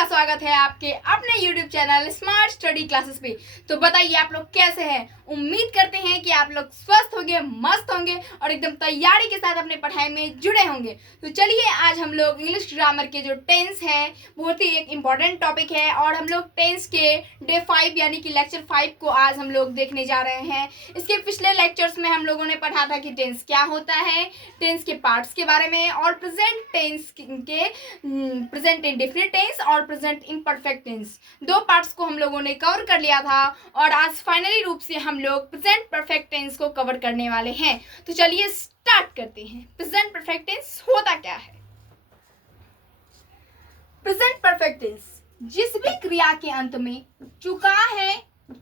का स्वागत है आपके अपने YouTube channel smart study classes पे। तो बताइए आप लोग कैसे हैं। उम्मीद करते हैं कि आप लोग स्वस्थ होंगे, मस्त होंगे और एकदम तैयारी के साथ अपने पढ़ाई में जुड़े होंगे। तो चलिए आज हम लोग इंग्लिश ग्रामर के जो टेंस है बहुत ही एक इम्पॉर्टेंट टॉपिक है और हम लोग टेंस के डे 5 यानी कि लेक्चर 5 को आज हम लोग देखने जा रहे हैं। इसके पिछले लेक्चर्स में हम लोगों ने पढ़ा था कि टेंस क्या होता है, टेंस के पार्ट्स के बारे में और प्रेजेंट टेंस के प्रेजेंट इंडेफिनिट टेंस और प्रेजेंट इम्परफेक्ट टेंस, दो पार्ट्स को हम लोगों ने कवर कर लिया था और आज फाइनली रूप से हम लोग प्रेजेंट परफेक्ट टेंस को कवर करने वाले हैं। तो चलिए स्टार्ट करते हैं। प्रेजेंट परफेक्ट टेंस होता क्या है। प्रेजेंट परफेक्ट टेंस जिस भी क्रिया के अंत में चुका है,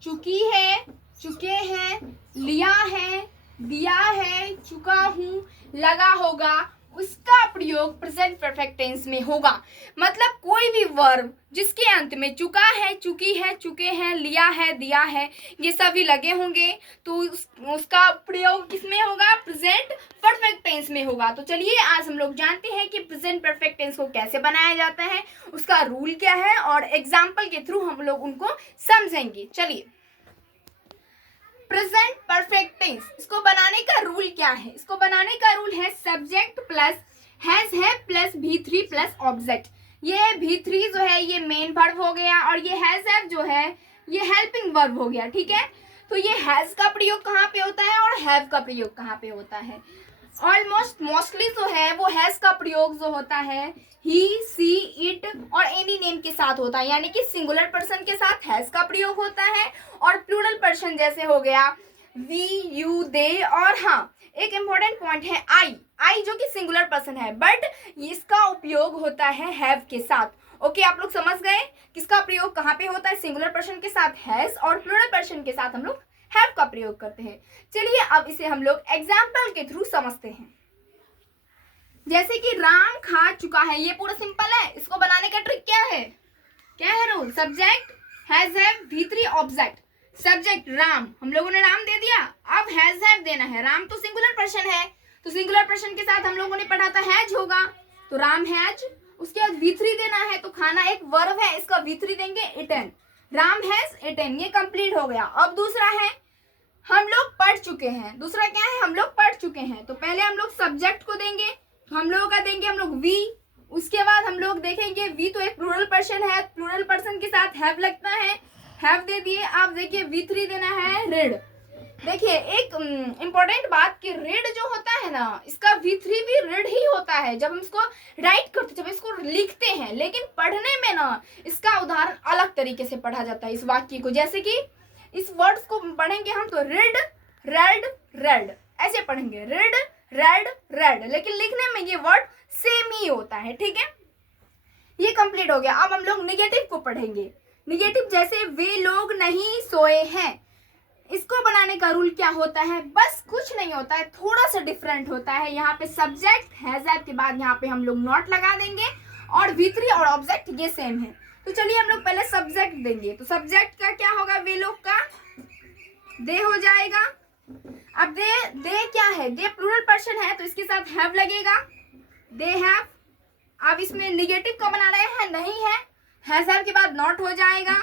चुकी है, चुके हैं, लिया है, दिया है, चुका हूं, लगा होगा, उसका प्रयोग प्रेजेंट परफेक्ट टेंस में होगा। मतलब कोई भी वर्ब जिसके अंत में चुका है, चुकी है, चुके हैं, लिया है, दिया है, ये सभी लगे होंगे तो उसका प्रयोग किसमें होगा, प्रेजेंट परफेक्ट टेंस में होगा। तो चलिए आज हम लोग जानते हैं कि प्रेजेंट परफेक्ट टेंस को कैसे बनाया जाता है, उसका रूल क्या है और एग्जाम्पल के थ्रू हम लोग उनको समझेंगे। चलिए प्रेजेंट परफेक्ट टेंस, इसको बनाने का रूल क्या है। इसको बनाने का रूल है सब्जेक्ट प्लस हैज है प्लस V3 प्लस ऑब्जेक्ट। ये V3 जो है ये मेन वर्ब हो गया और ये हैज है जो है ये हेल्पिंग वर्ब हो गया। ठीक है, तो ये हैज का प्रयोग कहाँ पे होता है और हैव का प्रयोग कहाँ पे होता है। ऑलमोस्ट मोस्टली जो है वो हैज का प्रयोग जो होता है ही, सी, इट और एनी नेम के साथ होता है, यानी कि सिंगुलर पर्सन के साथ हैज का प्रयोग होता है और प्लूरल पर्सन जैसे हो गया वी, यू, दे और हाँ एक इम्पोर्टेंट पॉइंट है आई जो कि सिंगुलर पर्सन है बट इसका उपयोग होता है हैव के साथ। ओके आप लोग समझ गए किसका प्रयोग कहाँ पे होता है, सिंगुलर पर्सन के साथ हैज और प्लूरल पर्सन के साथ हम लोग हैव का प्रयोग करते हैं। चलिए अब इसे हम लोग एग्जाम्पल के थ्रू समझते हैं। जैसे कि राम खा चुका है, ये पूरा सिंपल है। इसको बनाने का ट्रिक क्या है rule, subject has have V3 object. Subject Ram, हम लोगों ने राम दे दिया, अब हैज हैव देना है। राम तो सिंगुलर पर्सन है तो सिंगुलर पर्सन के साथ हम लोगों ने पढ़ा था हैज होगा, तो राम हैज। उसके बाद V3 देना है, तो खाना एक वर्ब है, इसका V3 देंगे इटन। राम हैज इटन, ये कंप्लीट हो गया। अब दूसरा है हम लोग पढ़ चुके हैं, दूसरा क्या है हम लोग पढ़ चुके हैं, तो पहले हम लोग सब्जेक्ट को देंगे, तो हम लोगों का देंगे हम लोग वी। उसके बाद हम लोग देखेंगे वी तो एक प्लूरल पर्सन है, प्लूरल पर्सन के साथ हैव लगता है, हैव दे दिए। आप देखिए V3 देना है रेड। देखिए एक इंपॉर्टेंट बात कि रेड जो होता है ना इसका V3 भी रेड ही होता है जब हम इसको राइट करते, जब इसको लिखते हैं, लेकिन पढ़ने में ना इसका उदाहरण अलग तरीके से पढ़ा जाता है इस वाक्य को। जैसे कि इस वर्ड्स को पढ़ेंगे हम तो रेड रेड रेड ऐसे पढ़ेंगे, रेड रेड रेड, लेकिन लिखने में ये वर्ड सेम ही होता है। ठीक है, ये कंप्लीट हो गया। अब हम लोग निगेटिव को पढ़ेंगे। निगेटिव जैसे वे लोग नहीं सोए हैं, इसको बनाने का रूल क्या होता है, बस कुछ नहीं होता है, थोड़ा सा डिफरेंट होता है। यहाँ पे सब्जेक्ट हैज हैव के बाद यहाँ पे हम लोग नॉट लगा देंगे और V3 और ऑब्जेक्ट ये सेम है। तो चलिए हम लोग पहले सब्जेक्ट देंगे, तो सब्जेक्ट का क्या होगा, वे लोग का दे हो जाएगा। अब दे क्या है, दे प्लूरल पर्सन है तो इसके साथ हैव लगेगा, दे हैव। अब इसमें निगेटिव का बना रहे हैं, नहीं है, हैज हैव के बाद नॉट हो जाएगा।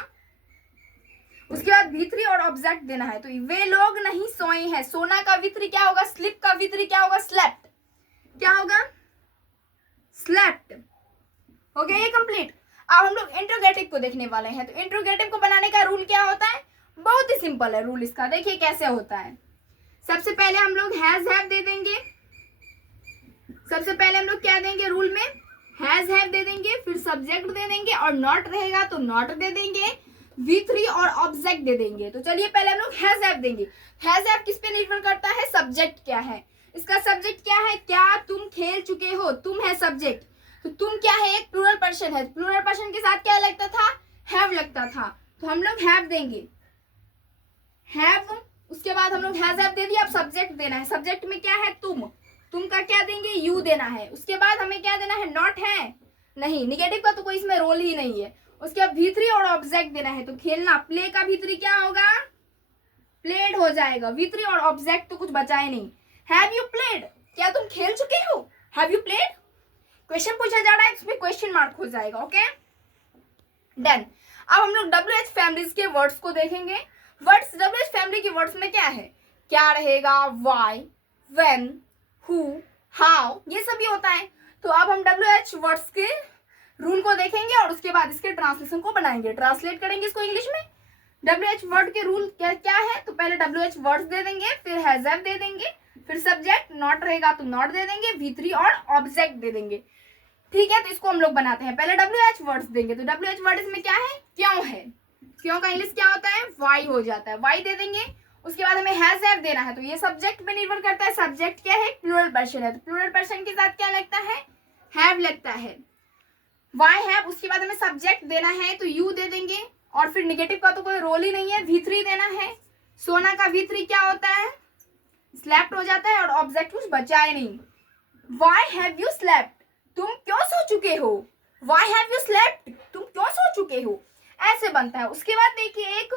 उसके बाद V3 और ऑब्जेक्ट देना है, तो वे लोग नहीं सोए हैं, सोना का V3 क्या होगा, स्लिप का V3 क्या होगा, स्लेप्ट। क्या होगा, स्लेप्ट। हो गया ये कंप्लीट। अब हम लोग इंट्रोगेटिव को देखने वाले हैं, तो इंट्रोगेटिव को बनाने का रूल क्या होता है, बहुत ही सिंपल है रूल इसका। देखिए कैसे होता है। सबसे पहले हम लोग हैज हैव दे देंगे, सबसे पहले हम लोग क्या देंगे रूल में, हैज हैव दे देंगे, फिर सब्जेक्ट दे देंगे और नॉट रहेगा तो नॉट दे देंगे, V3 और ऑब्जेक्ट दे देंगे। तो चलिए पहले हम लोग हैज हैव देंगे। हैज हैव किस पे निर्भर करता है, सब्जेक्ट क्या है, इसका सब्जेक्ट क्या है, क्या तुम खेल चुके हो, तुम है सब्जेक्ट, तो तुम क्या है एक प्लूरल पर्सन है, प्लूरल पर्सन के साथ क्या लगता था, हैव लगता था, तो हम लोग हैव देंगे, हैव। उसके बाद हम लोग हैज हैव दे दिया। अब सब्जेक्ट देना है, सब्जेक्ट में क्या है, तुम का क्या देंगे, यू देना है। उसके बाद हमें क्या देना है, नॉट है नहीं, निगेटिव का तो कोई इसमें रोल ही नहीं है। उसके बाद V3 और ऑब्जेक्ट देना है, तो खेलना, प्ले का V3 क्या होगा, प्लेड हो जाएगा। V3 और ऑब्जेक्ट तो कुछ बचा ही नहीं। हैव यू प्लेड, क्या तुम खेल चुके हो, हैव यू प्लेड, क्वेश्चन पूछा जा रहा है, इसमें क्वेश्चन मार्क हो जाएगा। Okay done. अब हम लोग WH फैमिलीज के वर्ड्स को देखेंगे। वर्ड्स WH फैमिली के वर्ड्स में क्या है, क्या रहेगा, वाई, व्हेन, हु, हाउ, ये सभी होता है। तो अब हम WH वर्ड्स के रूल को देखेंगे और उसके बाद इसके ट्रांसलेशन को बनाएंगे, ट्रांसलेट करेंगे इसको इंग्लिश में। WH वर्ड के रूल क्या क्या है, तो पहले WH वर्ड्स दे देंगे, फिर हैज हैव दे देंगे, फिर सब्जेक्ट, नॉट रहेगा तो नॉट दे देंगे, V3 और ऑब्जेक्ट दे देंगे। ठीक है, तो इसको हम लोग बनाते हैं। पहले WH वर्ड्स देंगे, तो WH वर्ड इसमें क्या है, क्यों है। क्यों का इंग्लिश क्या होता है, वाई हो जाता है, वाई दे देंगे। उसके बाद हमें हैज हैव देना है, तो ये सब्जेक्ट पे निर्भर करता है। सब्जेक्ट क्या है, प्लूरल पर्सन है, तो प्लूरल पर्सन के साथ क्या लगता है, हैव लगता है, वाई हैव। उसके बाद हमें सब्जेक्ट देना है, तो यू दे देंगे, और फिर निगेटिव का तो कोई रोल ही नहीं है, V3 देना है। सोना का V3 क्या होता है, स्लेप्ट हो जाता है, और ऑब्जेक्ट कुछ बचा ही नहीं। वाई हैव यू स्लेप्ट, तुम क्यों सो चुके हो, वाई हैव यू स्लेप्ट, तुम क्यों सो चुके हो, ऐसे बनता है। उसके बाद देखिए एक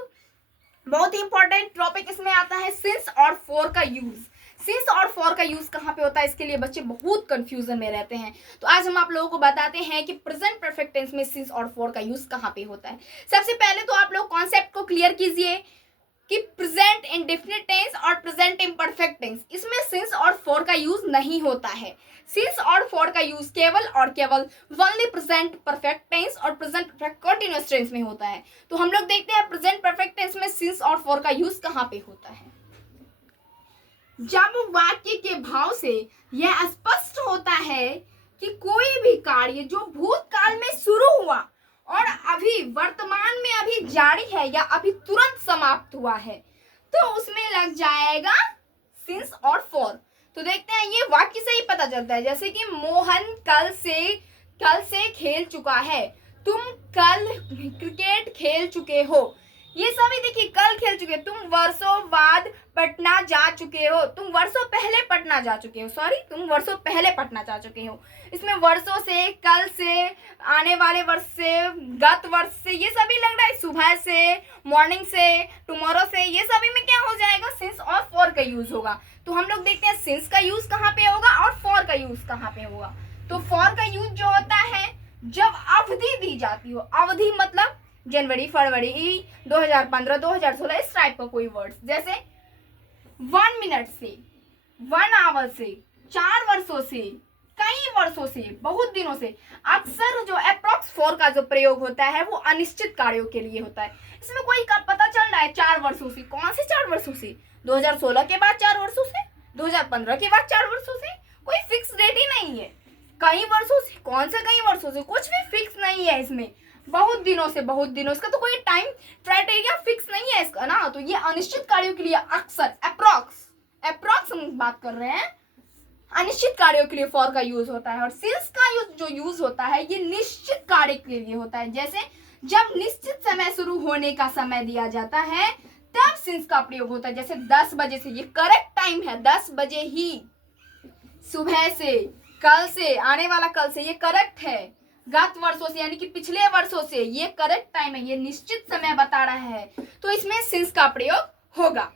बहुत ही इंपॉर्टेंट टॉपिक इसमें आता है, सिंस और फॉर का यूज। सिंस और फॉर का यूज कहाँ पे होता है, इसके लिए बच्चे बहुत कंफ्यूजन में रहते हैं। तो आज हम आप लोगों को बताते हैं कि प्रेजेंट परफेक्ट टेंस में सिंस और फॉर का यूज कहाँ पे होता है। सबसे पहले तो आप लोग कॉन्सेप्ट को क्लियर कीजिए कि प्रेजेंट इंडेफिनिट टेंस और प्रेजेंट इम्परफेक्ट टेंस, इसमें सिंस और फॉर का यूज नहीं होता है। सिंस और फॉर का यूज केवल और केवल ओनली प्रेजेंट परफेक्ट टेंस और प्रेजेंट परफेक्ट कंटीन्यूअस टेंस में होता है। तो हम लोग देखते हैं प्रेजेंट परफेक्ट टेंस में सिंस और फॉर का यूज कहाँ पे होता है। जब वाक्य के भाव से यह स्पष्ट होता है कि कोई भी कार्य जो भूतकाल में शुरू हुआ और अभी वर्तमान में अभी जारी है या अभी तुरंत समाप्त हुआ है, तो उसमें लग जाएगा सिंस और फॉर। तो देखते हैं, ये वाक्य से ही पता चलता है। जैसे कि मोहन कल से खेल चुका है, तुम कल क्रिकेट खेल चुके हो, ये सभी देखिए कल खेल चुके, तुम वर्षों बाद पटना जा चुके हो, तुम वर्षों पहले पटना जा चुके हो, तुम वर्षों पहले पटना जा चुके हो। इसमें वर्षों से, कल से, आने वाले वर्ष से, गत वर्ष से, ये सभी लग रहा है, सुबह से, मॉर्निंग से, टुमारो से, ये सभी में क्या हो जाएगा, सिंस और फॉर का यूज होगा। तो हम लोग देखते हैं सिंस का यूज कहाँ पे होगा और फॉर का यूज कहाँ पे होगा। तो फॉर का यूज जो होता है जब अवधि दी जाती हो, अवधि मतलब जनवरी, फरवरी, 2015, 2016, इस टाइप का कोई वर्ड, जैसे 1 मिनट से, 1 आवर से, 4 वर्षों से, कई वर्षों से, बहुत दिनों से। अक्सर जो अप्रॉक्स फॉर का जो प्रयोग होता है वो अनिश्चित कार्यों के लिए होता है। इसमें कोई का पता चल रहा है 4 वर्षों से, कौन से 4 वर्षों से, 2016 के बाद 4 वर्षों से, 2015 के बाद 4 वर्षों से, कोई फिक्स डेट ही नहीं है। कई वर्षों से, कौन से कई वर्षों से, कुछ भी फिक्स नहीं है इसमें। बहुत दिनों से, बहुत दिनों, इसका तो कोई टाइम क्राइटेरिया फिक्स नहीं है इसका ना। तो ये अनिश्चित कार्यों के लिए अक्सर अप्रॉक्स हम बात कर रहे हैं, अनिश्चित कार्यों के लिए फॉर का यूज होता है। और सिंस का जो यूज होता है ये निश्चित कार्य के लिए होता है। जैसे जब निश्चित समय शुरू होने का समय दिया जाता है तब सिंस का प्रयोग होता है। जैसे 10 बजे से, ये करेक्ट टाइम है, 10 बजे ही, सुबह से, कल से, आने वाला कल से, ये करेक्ट है। गत वर्षों से यानी कि पिछले वर्षों से, ये करेक्ट टाइम है, ये निश्चित समय बता रहा है। तो इसमें सिंस का प्रयोग होगा।